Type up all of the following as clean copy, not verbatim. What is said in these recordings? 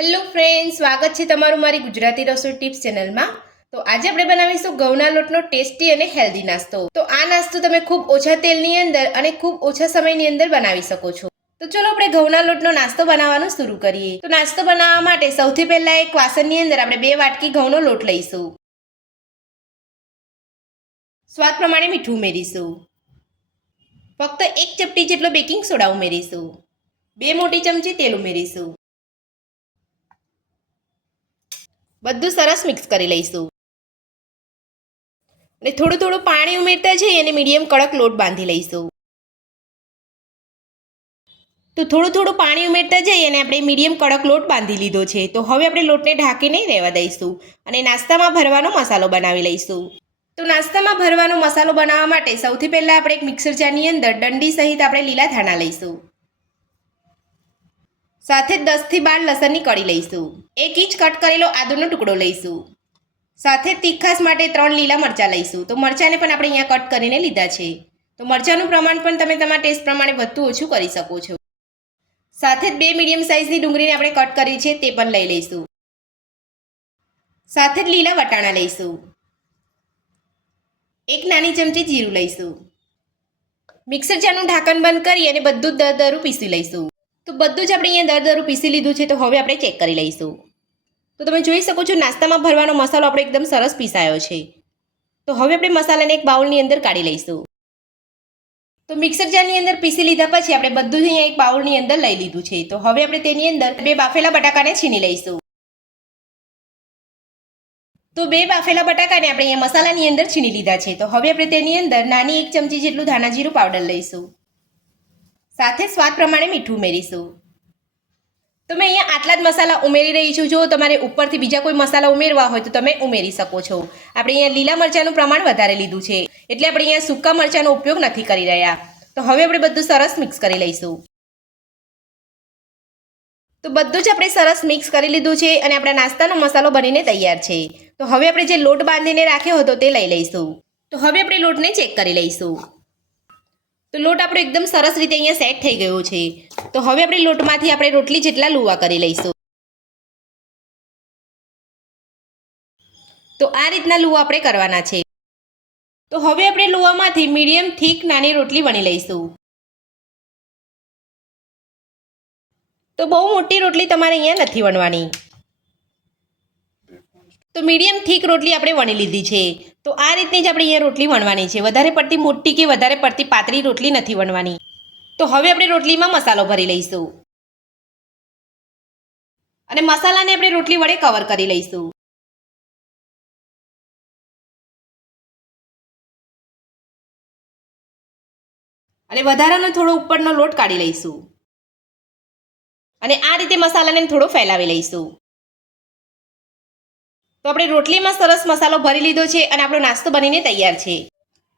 Hello friends, સ્વાગત છે તમારું મારી ગુજરાતી રસોઈ ટિપ્સ ચેનલમાં। તો આજે આપણે બનાવીશું ઘઉંના લોટનો ટેસ્ટી અને હેલ્ધી નાસ્તો। તો આ નાસ્તો તમે ખૂબ ઓછા તેલની અંદર અને ખૂબ ઓછા સમયની અંદર બનાવી શકો છો। તો ચલો આપણે ઘઉંના લોટનો નાસ્તો બનાવવાનું શરૂ કરીએ। તો નાસ્તો બનાવવા માટે સૌથી પહેલા એક વાસણની અંદર આપણે 2 વાટકી ઘઉંનો લોટ લઈશું। સ્વાદ પ્રમાણે મીઠું ઉમેરીશું। ફક્ત 1 ચપટી જેટલો બેકિંગ સોડા ઉમેરીશું। 2 મોટી ચમચી તેલ ઉમેરીશું। બધું સરસ મિક્સ કરી લઈશું અને થોડું થોડું પાણી ઉમેરતા જઈ અને મીડિયમ કડક લોટ બાંધી લઈશું। તો થોડું થોડું પાણી ઉમેરતા જઈ અને આપણે મીડિયમ કડક લોટ બાંધી લીધો છે। તો હવે આપણે લોટને ઢાંકીને રહેવા દઈશું અને નાસ્તામાં ભરવાનો મસાલો બનાવી લઈશું। તો નાસ્તામાં ભરવાનો મસાલો બનાવવા માટે સૌથી પહેલા આપણે એક મિક્સર જારની અંદર ડંડી સહિત આપણે લીલા ધાણા લઈશું। સાથે 10 થી 12 લસણની કળી લઈશું। 1 ઇંચ કટ કરેલો આદુનો ટુકડો લઈશું। સાથે તીખાસ માટે 3 લીલા મરચાં લઈશું। તો મરચાંને પણ આપણે અહીંયા કટ કરીને લીધા છે। તો મરચાંનું પ્રમાણ પણ તમે તમારા ટેસ્ટ પ્રમાણે વધતું ઓછું કરી શકો છો। સાથે જ 2 મીડિયમ સાઇઝની ડુંગળીને આપણે કટ કરી છે તે પણ લઈ લઈશું। સાથે જ લીલા વટાણા લઈશું। 1 નાની ચમચી જીરું લઈશું। મિક્સર જારનું ઢાંકણ બંધ કરી અને બધું જ દરદરું પીસી લઈશું। તો બધું જ આપણે અહીંયા દરદરું પીસી લીધું છે। તો હવે આપણે ચેક કરી લઈશું। તો તમે જોઈ શકો છો નાસ્તામાં ભરવાનો મસાલો આપણો એકદમ સરસ પીસાયો છે। તો હવે આપણે મસાલાને એક બાઉલની અંદર કાઢી લઈશું। તો મિક્સર જારની અંદર પીસી લીધા પછી આપણે બધું જ અહીંયા એક બાઉલની અંદર લઈ લીધું છે। તો હવે આપણે તેની અંદર 2 બાફેલા બટાકાને છીની લઈશું। તો 2 બાફેલા બટાકાને આપણે અહીંયા મસાલાની અંદર છીની લીધા છે। તો હવે આપણે તેની અંદર નાની 1 ચમચી જેટલું ધાણા જીરું પાવડર લઈશું। સાથે સ્વાદ પ્રમાણે મીઠું ઉમેરીશું। તો મેં અહીંયા આટલા જ મસાલા ઉમેરી રહી છું। જો તમારે ઉપરથી બીજા કોઈ મસાલા ઉમેરવા હોય તો તમે ઉમેરી શકો છો। આપણે અહીંયા લીલા મરચાંનું પ્રમાણ વધારે લીધું છે એટલે આપણે અહીંયા સૂકા મરચાંનો ઉપયોગ નથી કરી રહ્યા। તો હવે આપણે બધું સરસ મિક્સ કરી લઈશું। તો બધું જ આપણે સરસ મિક્સ કરી લીધું છે અને આપણા નાસ્તાનો મસાલો બનીને તૈયાર છે। તો હવે આપણે જે લોટ બાંધીને રાખ્યો હતો તે લઈ લઈશું। તો હવે આપણે લોટને ચેક કરી લઈશું। તો લોટ આપણો એકદમ સરસ રીતે અહીંયા સેટ થઈ ગયો છે। તો હવે આપણે લોટમાંથી આપણે રોટલી જેટલા લુવા કરી લઈશું। તો આ રીતના લુવા આપણે કરવાના છે। તો હવે આપણે લુવામાંથી મીડિયમ થીક નાની રોટલી વણી લઈશું। તો બહુ મોટી રોટલી તમારે અહીંયા નથી વણવાની। તો મીડિયમ થીક રોટલી આપણે વણી લીધી છે। તો આ રીતની જ આપણે અહીંયા રોટલી વણવાની છે। વધારે પડતી મોટી કે વધારે પડતી પાતળી રોટલી નથી વણવાની। તો હવે આપણે રોટલીમાં મસાલો ભરી લઈશું અને મસાલાને આપણે રોટલી વડે કવર કરી લઈશું। અને વધારાનો થોડો ઉપરનો લોટ કાઢી લઈશું અને આ રીતે મસાલાને થોડો ફેલાવી લઈશું। તો આપણે રોટલીમાં સરસ મસાલો ભરી લીધો છે અને આપણો નાસ્તો બનીને તૈયાર છે।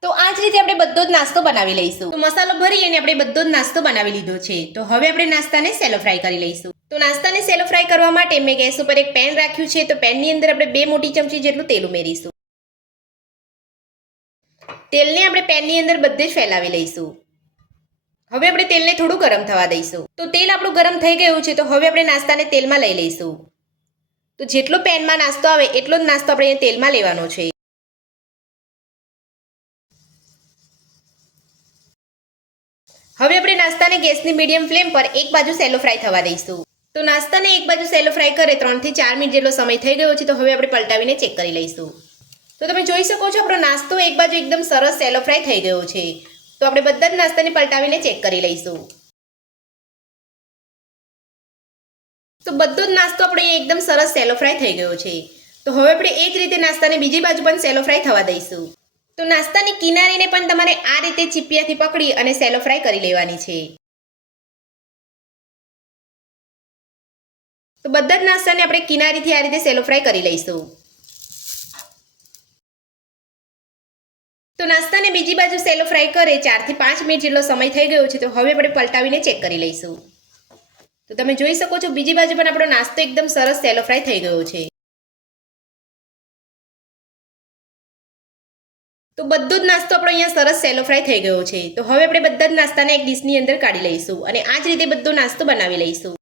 તો આ જ રીતે આપણે બધો જ નાસ્તો બનાવી લઈશું। તો મસાલો ભરી અને આપણે બધો જ નાસ્તો બનાવી લીધો છે। તો હવે આપણે નાસ્તાને સેલો ફ્રાય કરી લઈશું। તો નાસ્તાને સેલો ફ્રાય કરવા માટે મેં ગેસ ઉપર એક પેન રાખ્યું છે। તો પેનની અંદર આપણે 2 મોટી ચમચી જેટલું તેલ ઉમેરીશું। તેલને આપણે પેનની અંદર બધે જ ફેલાવી લઈશું। હવે આપણે તેલને થોડું ગરમ થવા દઈશું। તો તેલ આપણું ગરમ થઈ ગયું છે। તો હવે આપણે નાસ્તાને તેલમાં લઈ લઈશું। તો જેટલો પેનમાં નાસ્તો આવે એટલો જ નાસ્તો આપણે અહીંયા તેલમાં લેવાનો છે। હવે આપણે નાસ્તાને ગેસની મીડિયમ ફ્લેમ પર એક બાજુ સેલો ફ્રાય થવા દઈશું। તો નાસ્તાને એક બાજુ સેલો ફ્રાય કરે 3 થી 4 મિનિટ જેટલો સમય થઈ ગયો છે। તો હવે આપણે પલટાવીને ચેક કરી લઈશું। તો તમે જોઈ શકો છો આપણો નાસ્તો એક બાજુ એકદમ સરસ સેલો ફ્રાય થઈ ગયો છે। તો આપણે બધા જ નાસ્તાને પલટાવીને ચેક કરી લઈશું। તો બધો જ નાસ્તો આપણે એકદમ સરસ સેલો ફ્રાય થઈ ગયો છે। તો હવે આપણે એ જ રીતે નાસ્તાને બીજી બાજુ પણ સેલો ફ્રાય થવા દઈશું। તો નાસ્તાની કિનારીને પણ તમારે આ રીતે ચીપિયાથી પકડી અને સેલો ફ્રાય કરી લેવાની છે। તો બધા જ નાસ્તાને આપણે કિનારીથી આ રીતે સેલો ફ્રાય કરી લઈશું। તો નાસ્તાને બીજી બાજુ સેલો ફ્રાય કરે 4 થી 5 મિનિટ જેટલો સમય થઈ ગયો છે। તો હવે આપણે પલટાવીને ચેક કરી લઈશું। તો તમે જોઈ શકો છો બીજી બાજુ પણ આપણો નાસ્તો એકદમ સરસ સેલો ફ્રાય થઈ ગયો છે। તો બધો જ નાસ્તો આપણો અહીંયા સરસ સેલો ફ્રાય થઈ ગયો છે। તો હવે આપણે બધા જ નાસ્તાને એક ડીશની અંદર કાઢી લઈશું અને આ જ રીતે બધો નાસ્તો બનાવી લઈશું।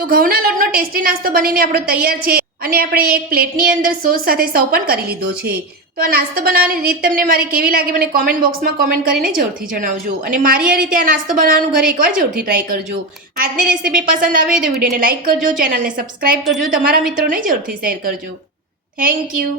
તો ઘઉંના લોટનો ટેસ્ટી નાસ્તો બનીને આપણો તૈયાર છે અને આપણે એક પ્લેટની અંદર સોસ સાથે સર્વ પણ કરી લીધો છે. તો આ નાસ્તો બનાવવાની રીત તમને મારી કેવી લાગી મને કોમેન્ટ બોક્સમાં કોમેન્ટ કરીને જરૂરથી જણાવજો અને મારી આ રીતે આ નાસ્તો બનાવવાનું ઘરે એકવાર જરૂરથી ટ્રાય કરજો. આજની રેસીપી પસંદ આવી હોય તો વિડીયોને લાઇક કરજો, ચેનલને સબસ્ક્રાઇબ કરજો, તમારા મિત્રોને જરૂરથી શેર કરજો. Thank you.